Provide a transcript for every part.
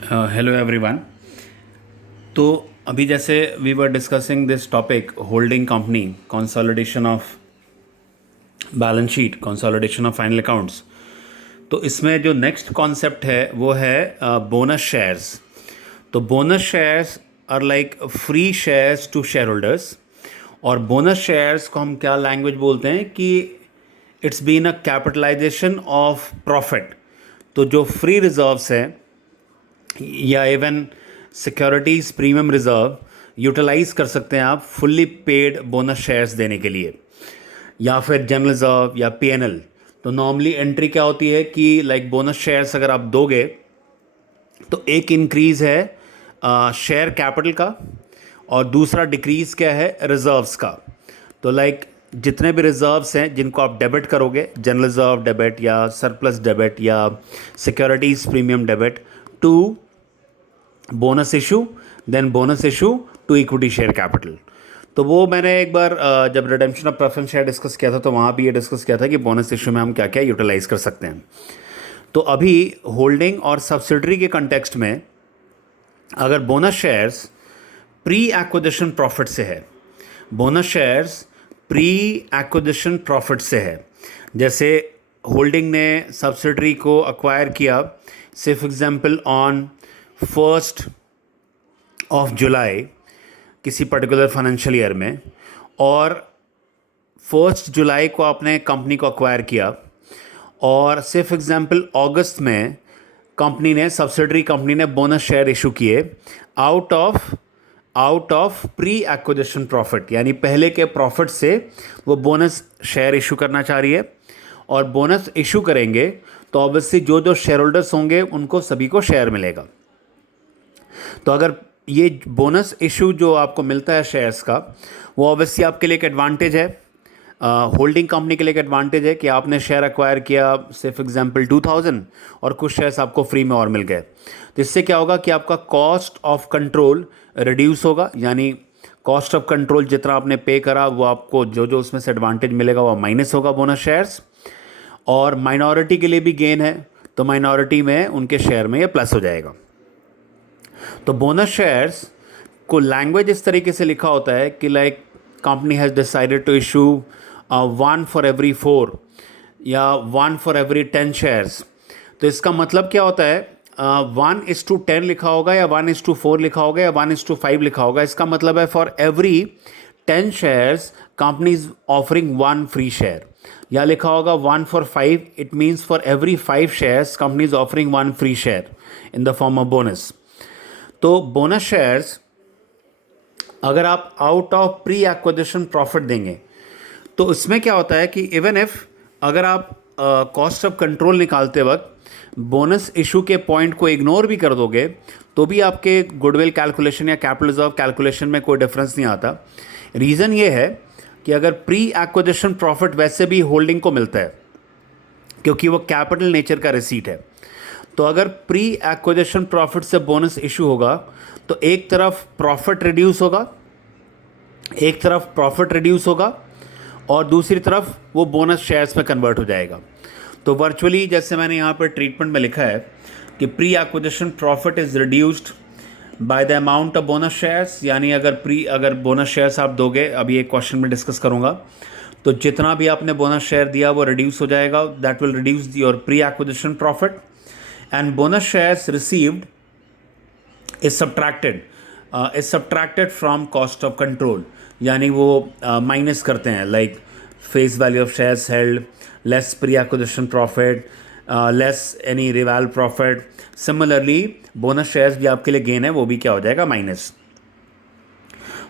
Hello everyone. तो अभी जैसे we were discussing this topic holding company consolidation of balance sheet consolidation of final accounts. तो इसमें जो नेक्स्ट कॉन्सेप्ट है वो है बोनस शेयर्स। तो bonus shares are like free shares to shareholders. और बोनस शेयर्स को हम क्या लैंग्वेज बोलते हैं कि it's been a capitalisation of profit. तो जो फ्री रिजर्व्स हैं या even securities premium reserve utilise कर सकते हैं आप फुल्ली पेड बोनस शेयर्स देने के लिए, या फिर जनरल रिजर्व या पीएनएल। तो नॉर्मली एंट्री क्या होती है कि लाइक बोनस शेयर्स अगर आप दोगे तो एक इंक्रीज़ है शेयर कैपिटल का, और दूसरा डिक्रीज़ क्या है रिजर्व्स का। तो लाइक जितने भी रिजर्व्स हैं जिनको आप डेबिट करोगे, जनरल रिजर्व डेबिट या सरप्लस डेबिट या securities premium debit to bonus issue, then bonus issue to equity share capital. तो वो मैंने एक बार जब redemption of preference share discuss किया था तो वहाँ भी ये डिस्कस किया था कि बोनस इशू में हम क्या क्या यूटिलाइज कर सकते हैं। तो अभी होल्डिंग और सब्सिडरी के कंटेक्स्ट में अगर bonus shares pre acquisition profit से है, bonus shares pre acquisition profit से है, जैसे होल्डिंग ने सब्सिडरी को अक्वायर किया से फॉर एग्जांपल ऑन 1 जुलाई किसी पर्टिकुलर फाइनेंशियल ईयर में, और 1 जुलाई को आपने कंपनी को अक्वायर किया, और से फॉर एग्जांपल अगस्त में कंपनी ने सब्सिडरी कंपनी ने बोनस शेयर इशू किए out of pre acquisition profit, यानी पहले के प्रॉफिट से वो बोनस शेयर इशू करना चाह रही है। और बोनस इशू करेंगे तो ऑब्वियसली जो जो शेयर होल्डर्स होंगे उनको सभी को शेयर मिलेगा। तो अगर ये बोनस इशू जो आपको मिलता है शेयर्स का, वो ऑब्वियसली आपके लिए एक एडवांटेज है, होल्डिंग कंपनी के लिए एक एडवांटेज है कि आपने शेयर एक्वायर किया से फॉर एग्जांपल 2000 और कुछ शेयर्स आपको फ्री में और मिल गए। तो इससे क्या होगा कि आपका कॉस्ट ऑफ कंट्रोल रिड्यूस होगा, यानी कॉस्ट ऑफ कंट्रोल जितना आपने पे करा वो आपको जो जो उसमें से एडवांटेज मिलेगा वो माइनस होगा बोनस शेयर्स। और माइनॉरिटी के लिए भी गेन है, तो माइनॉरिटी में उनके शेयर में ये प्लस हो जाएगा। तो बोनस शेयर्स को लैंग्वेज इस तरीके से लिखा होता है कि like company has decided to issue 1 for every 4 या 1 फॉर एवरी 10 शेयर्स। तो इसका मतलब क्या होता है, 1:10 लिखा होगा या 1:4 लिखा होगा या 1:5 लिखा होगा। इसका मतलब है for every 10 shares company is offering 1 free share, या लिखा होगा 1 for 5, it means for every 5 shares company is offering 1 free share in the form of bonus. तो बोनस शेयर्स अगर आप out of pre acquisition profit देंगे तो इसमें क्या होता है कि इवन इफ अगर आप कॉस्ट ऑफ कंट्रोल निकालते वक्त बोनस इशू के पॉइंट को इग्नोर भी कर दोगे तो भी आपके गुडविल कैलकुलेशन या कैपिटल रिजर्व कैलकुलेशन में कोई डिफरेंस नहीं आता। रीज़न ये है कि अगर प्री एक्विजिशन प्रॉफिट वैसे भी होल्डिंग को मिलता है क्योंकि वो कैपिटल नेचर का रिसीट है, तो अगर प्री एक्विजिशन प्रॉफिट से बोनस इशू होगा तो एक तरफ प्रॉफिट रिड्यूस होगा और दूसरी तरफ वो बोनस शेयर्स में कन्वर्ट हो जाएगा। तो वर्चुअली जैसे मैंने यहाँ पर ट्रीटमेंट में लिखा है कि pre acquisition profit is reduced by the amount of bonus shares, यानी अगर बोनस शेयर्स आप दोगे, अभी एक क्वेश्चन में डिस्कस करूँगा, तो जितना भी आपने बोनस शेयर दिया वो रिड्यूस हो जाएगा, that will reduce your pre acquisition profit. And bonus shares received is subtracted from cost of control, यानी वो माइनस करते हैं, like face value of shares held less pre acquisition profit less any reval profit. Similarly bonus shares भी आपके लिए gain है, वो भी क्या हो जाएगा माइनस।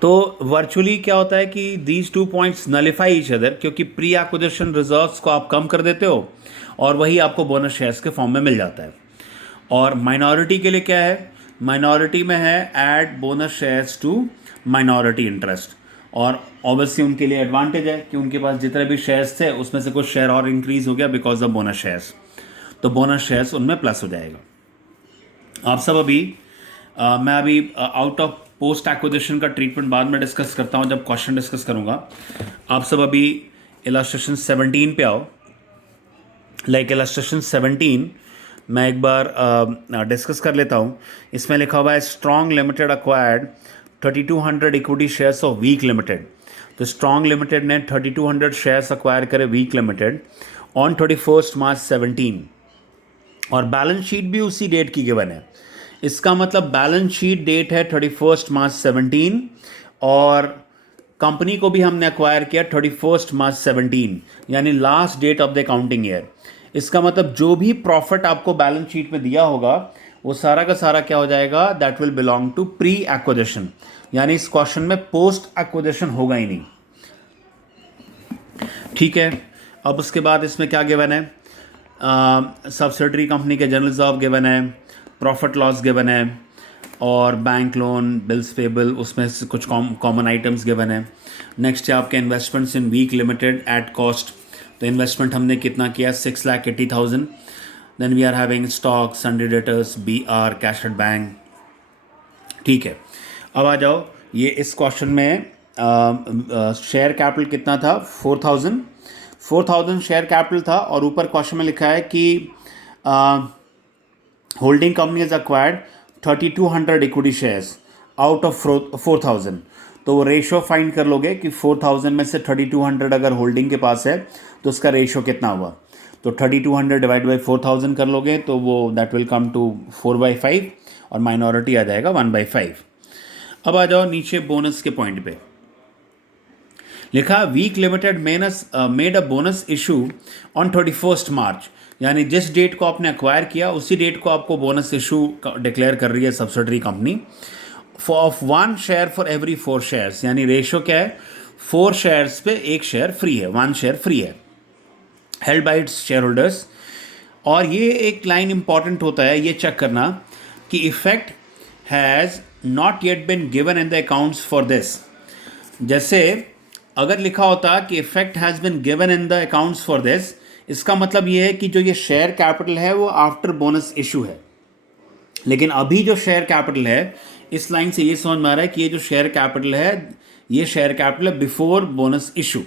तो वर्चुअली क्या होता है कि these 2 points nullify each other, क्योंकि प्री एक्विजिशन रिजर्व्स को आप कम कर देते हो और वही आपको बोनस शेयर्स के फॉर्म में मिल जाता है। और माइनॉरिटी के लिए क्या है, माइनॉरिटी में है add bonus shares to minority interest, और ऑब्वियसली उनके लिए एडवांटेज है कि उनके पास जितने भी शेयर्स थे उसमें से कुछ शेयर और इंक्रीज हो गया बिकॉज ऑफ बोनस शेयर्स, तो बोनस शेयर्स उनमें प्लस हो जाएगा। आप सब अभी मैं अभी आउट ऑफ पोस्ट एक्विजिशन का ट्रीटमेंट बाद में डिस्कस करता हूँ जब क्वेश्चन डिस्कस करूँगा। आप सब अभी इलस्ट्रेशन 17 पे आओ। लाइक इलस्ट्रेशन 17 मैं एक बार डिस्कस कर लेता हूँ। इसमें लिखा हुआ है strong limited acquired 3200 equity shares of weak limited. तो स्ट्रॉन्ग लिमिटेड ने 3200 शेयर्स अक्वायर करे वीक लिमिटेड ऑन 31 मार्च 17, और बैलेंस शीट भी उसी डेट की गिवन है। इसका मतलब बैलेंस शीट डेट है 31 मार्च 17, और कंपनी को भी हमने अक्वायर किया 31 मार्च 17, यानी last date of the accounting year. इसका मतलब जो भी प्रॉफिट आपको बैलेंस शीट में दिया होगा वो सारा का सारा क्या हो जाएगा, that will belong to pre acquisition, यानी इस क्वेश्चन में पोस्ट एक्विजिशन होगा ही नहीं। ठीक है, अब उसके बाद इसमें क्या गिवन है, सब्सिडरी कंपनी के जनरल रिजर्व गिवन है, प्रॉफिट लॉस गिवन है, और बैंक लोन, बिल्स पेबल, उसमें से कुछ कॉमन आइटम्स गिवन है। नेक्स्ट है आपके investments in weak limited at cost. तो इन्वेस्टमेंट हमने कितना किया, 6,80,000। Then we are having stock, sundry debtors, BR, cash at bank. ठीक है, अब आ जाओ, ये इस क्वेश्चन में शेयर कैपिटल कितना था, 4,000 शेयर कैपिटल था, और ऊपर क्वेश्चन में लिखा है कि holding company is acquired 3,200 equity shares out of 4,000। तो वो रेशो फाइंड कर लोगे कि 4,000 में से 3,200 अगर होल्डिंग के पास है तो उसका रेशो कितना हुआ। तो 3,200 डिवाइड बाई 4,000 कर लोगे तो वो दैट विल कम टू 4/5, और माइनॉरिटी आ जाएगा 1/5। अब आ जाओ नीचे बोनस के पॉइंट पे। लिखा weak limited made a bonus issue on 31 March, यानी जिस डेट को आपने अक्वायर किया उसी डेट को आपको बोनस इशू डिक्लेयर कर रही है subsidiary company, of 1 share for every 4 shares, यानी रेशो क्या है, 4 शेयर्स पे 1 शेयर फ्री है, 1 शेयर फ्री है, held by its share holders. और ये एक लाइन इंपॉर्टेंट होता है, ये चेक करना कि effect has not yet been given in the accounts for this. जैसे अगर लिखा होता कि effect has been given in the accounts for this, इसका मतलब ये है कि जो ये शेयर कैपिटल है वो आफ्टर बोनस इशू है। लेकिन अभी जो शेयर कैपिटल है, इस लाइन से ये समझ में आ रहा है कि ये जो शेयर कैपिटल है, ये शेयर कैपिटल है बिफोर बोनस इशू।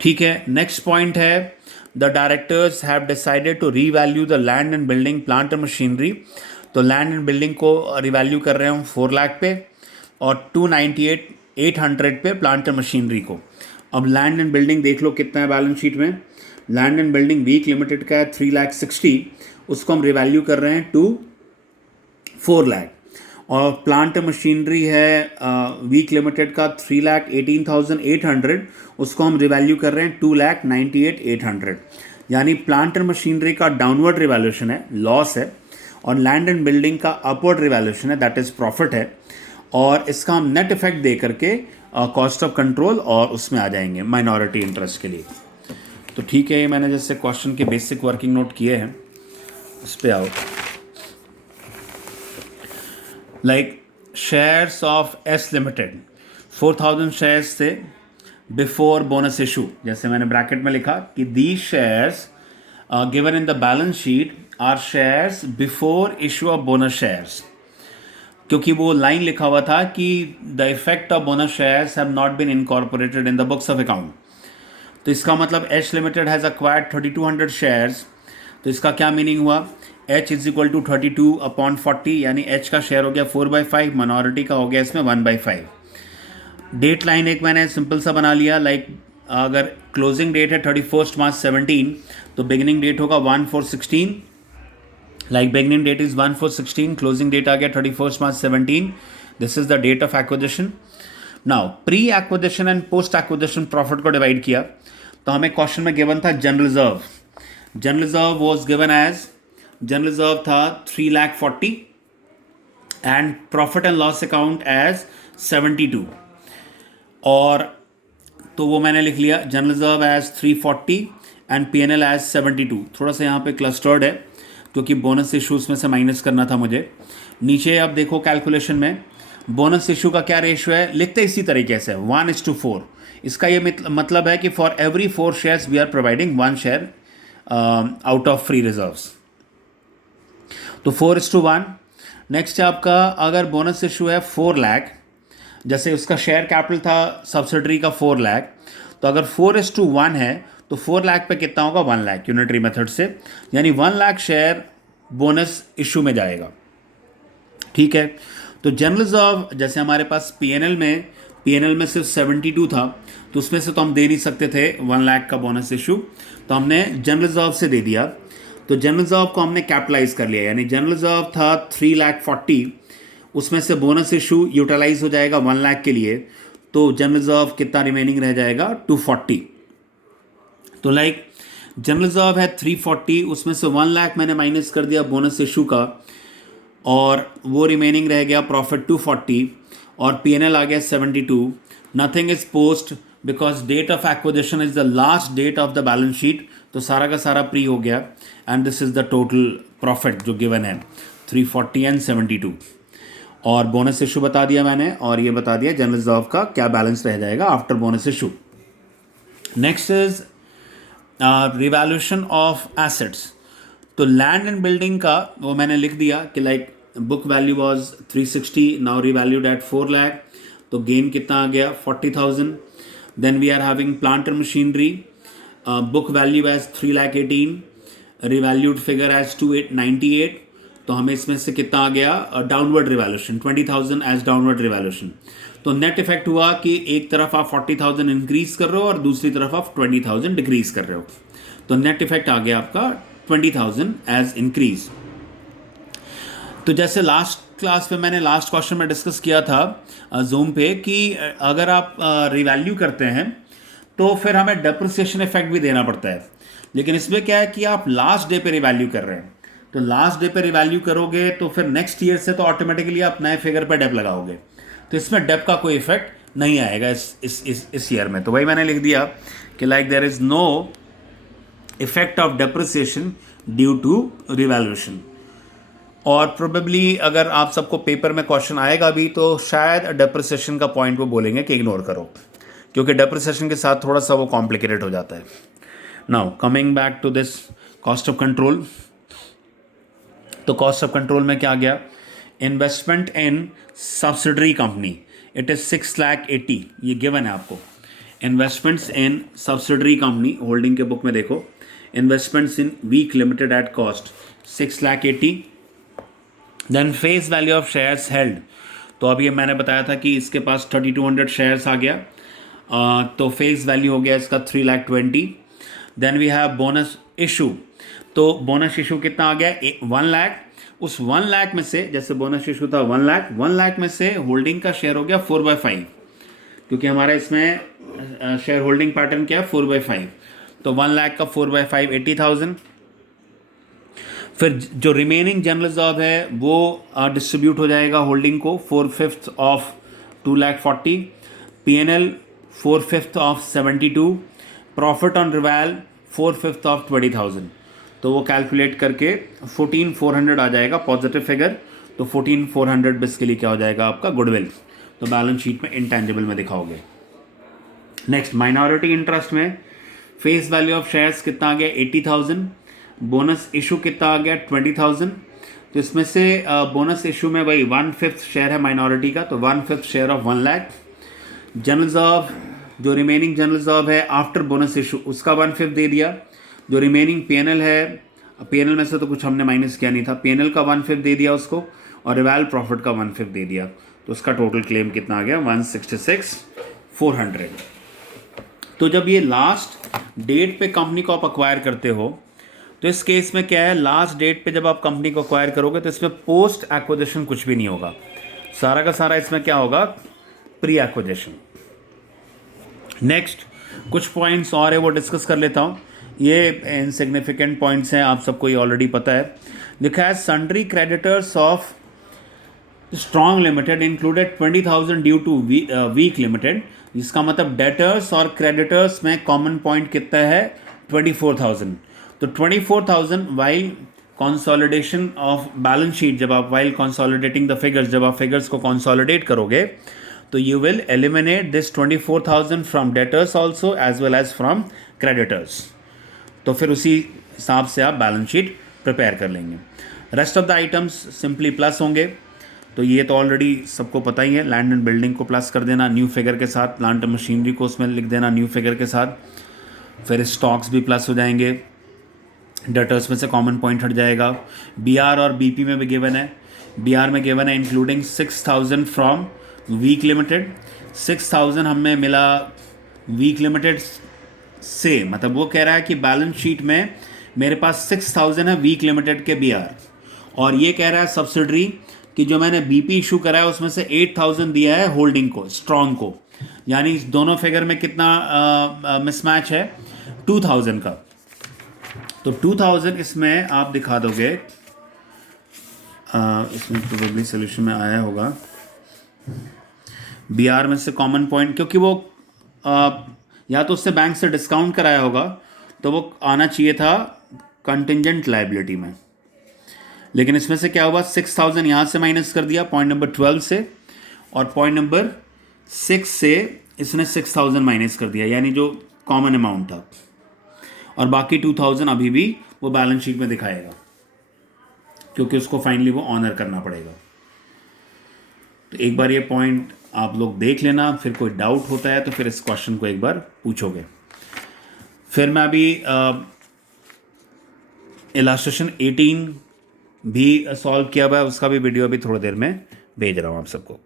ठीक है, नेक्स्ट पॉइंट है the directors have decided to revalue the land and building, plant and machinery. तो लैंड एंड बिल्डिंग को रिवैल्यू कर रहे हैं 4 लाख पे, और 298,800 पे प्लांट एंड मशीनरी को। अब लैंड एंड बिल्डिंग देख लो कितना है बैलेंस शीट में। Land and building weak limited का है 3,60,000, उसको हम रिवैल्यू कर रहे हैं टू 4 लाख। और प्लांट एंड मशीनरी है वीक लिमिटेड का 3,18,800, उसको हम रिवैल्यू कर रहे हैं 2,98,800। यानी प्लांट एंड मशीनरी का डाउनवर्ड रिवैल्यूएशन है, लॉस है, और लैंड एंड बिल्डिंग का अपवर्ड रिवैल्यूएशन है, दैट इज़ प्रॉफिट है। और इसका हम नेट इफेक्ट दे करके कॉस्ट ऑफ कंट्रोल और उसमें आ जाएंगे माइनॉरिटी इंटरेस्ट के लिए। तो ठीक है, ये मैंने जैसे क्वेश्चन के बेसिक वर्किंग नोट किए हैं, उस पर आओ। Like shares of S limited 4,000 shares थे बिफोर बोनस इशू, जैसे मैंने ब्रैकेट में लिखा कि the shares given in the balance sheet are shares before issue of bonus shares, क्योंकि वो लाइन लिखा हुआ था कि the effect of bonus shares have not been incorporated in the books of account. तो इसका मतलब H limited has acquired 3,200 shares. तो इसका क्या मीनिंग हुआ, H इज इक्वल टू 32/40, यानी H का शेयर हो गया 4/5, माइनॉरिटी का हो गया इसमें 1/5। डेट लाइन एक मैंने सिंपल सा बना लिया, लाइक अगर क्लोजिंग डेट है 31 मार्च 17, तो बिगिनिंग डेट होगा 1/4/16, like beginning date is 1/4/16, closing date आ गया 31 March 17, this is the date of acquisition. Now pre acquisition and post acquisition profit को डिवाइड किया, तो हमें क्वेश्चन में गिवन था general reserve. General reserve was given as, general reserve था 3,40,000 and profit and loss account as 72, और तो वो मैंने लिख लिया general reserve as 340 and P&L as 72। थोड़ा सा यहाँ पे क्लस्टर्ड है क्योंकि बोनस इशूज़ में से माइनस करना था मुझे। नीचे अब देखो कैलकुलेशन में बोनस इशू का क्या रेशियो है, लिखते इसी तरीके से 1:4। इसका ये मतलब है कि for every 4 shares we are providing 1 share out of free reserves. तो 4:1। नेक्स्ट है आपका, अगर बोनस इशू है 4 लाख, जैसे उसका शेयर कैपिटल था सब्सिडरी का 4 लाख, तो अगर 4:1 है तो 4 लाख पे कितना होगा, 1 लाख यूनिटरी मेथड से, यानी 1 लाख शेयर बोनस इशू में जाएगा। ठीक है, तो जनरल रिजर्व जैसे हमारे पास पीएनएल में सिर्फ 72 था, तो उसमें से तो हम दे नहीं सकते थे 1 लाख का बोनस इशू, तो हमने जनरल रिजर्व से दे दिया। तो जनरल रिजर्व को हमने कैपिटलाइज कर लिया, यानी जनरल रिजर्व था 3,40,000, उसमें से बोनस इशू यूटिलाइज हो जाएगा 1 लाख के लिए, तो जनरल रिजर्व कितना रिमेनिंग रह जाएगा, 240। तो लाइक जनरल रिजर्व है 340, उसमें से 1 लाख मैंने माइनस कर दिया बोनस इशू का, और वो रिमेनिंग रह गया प्रॉफिट 240, और पीएनएल आ गया 72। Nothing is post because date of acquisition is the last date of the balance sheet, तो सारा का सारा प्री हो गया, and this is the total profit जो गिवन है 340 एंड 72। और बोनस इशू बता दिया मैंने, और ये बता दिया जनरल रिजर्व का क्या बैलेंस रह जाएगा after bonus issue. Next is revaluation of assets. तो लैंड एंड बिल्डिंग का वो मैंने लिख दिया कि like book value was 360, now revalued at 4 lakh, तो गेन कितना आ गया 40,000। Then we are having plant and machinery, book value as 3,18,000, revalued figure as 2,98, तो हमें इसमें से कितना आ गया downward revaluation 20,000 as downward revaluation. तो नेट इफेक्ट हुआ कि एक तरफ आप 40,000 इंक्रीज कर रहे हो और दूसरी तरफ आप 20,000 डिक्रीज कर रहे हो, तो नेट इफेक्ट आ गया आपका 20,000 एज इंक्रीज। तो जैसे लास्ट क्लास पे मैंने लास्ट क्वेश्चन में डिस्कस किया था जूम पे कि अगर आप रिवैल्यू करते हैं तो फिर हमें डेप्रिसिएशन इफेक्ट भी देना पड़ता है, लेकिन इसमें क्या है कि आप लास्ट डे पे रिवैल्यू कर रहे हैं, तो लास्ट डे पे रिवैल्यू करोगे तो फिर नेक्स्ट ईयर से तो ऑटोमेटिकली आप नए फिगर पे डेप लगाओगे, तो इसमें डेप का कोई इफेक्ट नहीं आएगा इस ईयर में। तो वही मैंने लिख दिया कि like there is no effect of depreciation due to revaluation. और प्रोबेबली अगर आप सबको पेपर में क्वेश्चन आएगा भी तो शायद डेप्रिसिएशन का पॉइंट वो बोलेंगे कि इग्नोर करो, क्योंकि डेप्रिसिएशन के साथ थोड़ा सा वो कॉम्प्लिकेटेड हो जाता है। Now coming back to this cost of control, तो कॉस्ट ऑफ कंट्रोल में क्या गया, investment in subsidiary company it is 6,80,000, ये गिवन है आपको। Investments in subsidiary company holding के बुक में देखो, investments in weak limited at cost 6,80,000। Then face value of shares held, तो अभी मैंने बताया था कि इसके पास 3,200 शेयर्स आ गया, तो फेस वैल्यू हो गया इसका 3,20,000। Then we have bonus issue, तो बोनस इशू कितना आ गया 1 लाख, उस 1 लाख में से जैसे बोनस इशू था 1 लाख में से होल्डिंग का शेयर हो गया 4/5, क्योंकि हमारा इसमें शेयर होल्डिंग पैटर्न क्या है 4/5, तो 1 लाख का 4/5 80,000। फिर जो रिमेनिंग जनरल रिजर्व है वो डिस्ट्रीब्यूट हो जाएगा होल्डिंग को 4/5 of 2,40,000, PNL 4/5 of 72, profit on reval 4/5 of 20,000, तो वो कैलकुलेट करके 14,400 आ जाएगा पॉजिटिव फिगर, तो 14,400 बेसिकली क्या हो जाएगा आपका गुडविल, तो बैलेंस शीट में इंटेंजिबल में दिखाओगे। नेक्स्ट माइनॉरिटी इंटरेस्ट में फेस वैल्यू ऑफ शेयर्स कितना आ गया 80,000, बोनस इशू कितना आ गया 20,000, तो इसमें से बोनस इशू में वही 1/5 शेयर है माइनॉरिटी का, तो 1/5 share of 1 lakh. General reserve जो रिमेनिंग जनरल रिजर्व है आफ्टर बोनस इशू उसका 1/5 दे दिया, जो रिमेनिंग पीएनएल है, पीएनएल में से तो कुछ हमने माइनस किया नहीं था, पीएनएल का 1/5 दे दिया उसको, और रिवैल प्रॉफिट का 1/5 दे दिया, तो उसका टोटल क्लेम कितना आ गया 166,400। तो जब ये लास्ट डेट पे कंपनी को आप अक्वायर करते हो, तो इस केस में क्या है, लास्ट डेट पे जब आप कंपनी को अक्वायर करोगे तो इसमें पोस्ट एक्विजिशन कुछ भी नहीं होगा, सारा का सारा इसमें क्या होगा प्री एक्विजिशन। नेक्स्ट कुछ पॉइंट्स और है वो डिस्कस कर लेता हूँ, ये इनसिग्निफिकेंट पॉइंट्स हैं, आप सबको ये ऑलरेडी पता है। लिखा है sundry creditors of strong limited included 20,000 due to weak limited, जिसका मतलब डेटर्स और क्रेडिटर्स में कॉमन पॉइंट कितना है 24,000, तो 24,000 while consolidation of balance sheet, जब आप वाइल कंसोलिडेटिंग द फिगर्स, जब आप फिगर्स को कंसोलिडेट करोगे तो you will eliminate this 24,000 from debtors also as well as from creditors, तो फिर उसी हिसाब से आप बैलेंस शीट प्रिपेयर कर लेंगे। Rest of the items simply plus होंगे, तो ये तो ऑलरेडी सबको पता ही है, लैंड एंड बिल्डिंग को प्लस कर देना न्यू फिगर के साथ, प्लांट एंड मशीनरी को उसमें लिख देना न्यू फिगर के साथ। फिर स्टॉक्स भी प्लस हो जाएंगे, डेटर्स में से कॉमन पॉइंट हट जाएगा। बी आर और बी पी में भी गिवन है, बी आर में गिवन है इंक्लूडिंग 6,000 फ्रॉम वीक लिमिटेड। 6,000 हमें मिला वीक लिमिटेड से, मतलब वो कह रहा है कि बैलेंस शीट में मेरे पास 6,000 है वीक लिमिटेड के बी आर, और ये कह रहा है सब्सिडरी कि जो मैंने बीपी इशू करा है उसमें से 8,000 दिया है होल्डिंग को, स्ट्रॉन्ग को, यानी इस दोनों फिगर में कितना मिसमैच है, 2,000 का। तो 2,000 इसमें आप दिखा दोगे, इसमें प्रोबेबली सोल्यूशन में आया होगा बी आर में से कॉमन पॉइंट, क्योंकि वो या तो उससे बैंक से डिस्काउंट कराया होगा, तो वो आना चाहिए था कंटिंजेंट लाइबिलिटी में, लेकिन इसमें से क्या हुआ, 6,000 यहाँ से माइनस कर दिया पॉइंट नंबर 12 से, और पॉइंट नंबर 6 से इसने 6,000 माइनस कर दिया, यानी जो कॉमन अमाउंट था, और बाकी 2,000 अभी भी वो बैलेंस शीट में दिखाएगा, क्योंकि उसको फाइनली वो ऑनर करना पड़ेगा। तो एक बार ये पॉइंट आप लोग देख लेना, फिर कोई डाउट होता है तो फिर इस क्वेश्चन को एक बार पूछोगे। फिर मैं अभी इलास्ट्रेशन 18 भी सॉल्व किया हुआ है, उसका भी वीडियो अभी थोड़ी देर में भेज रहा हूँ आप सबको।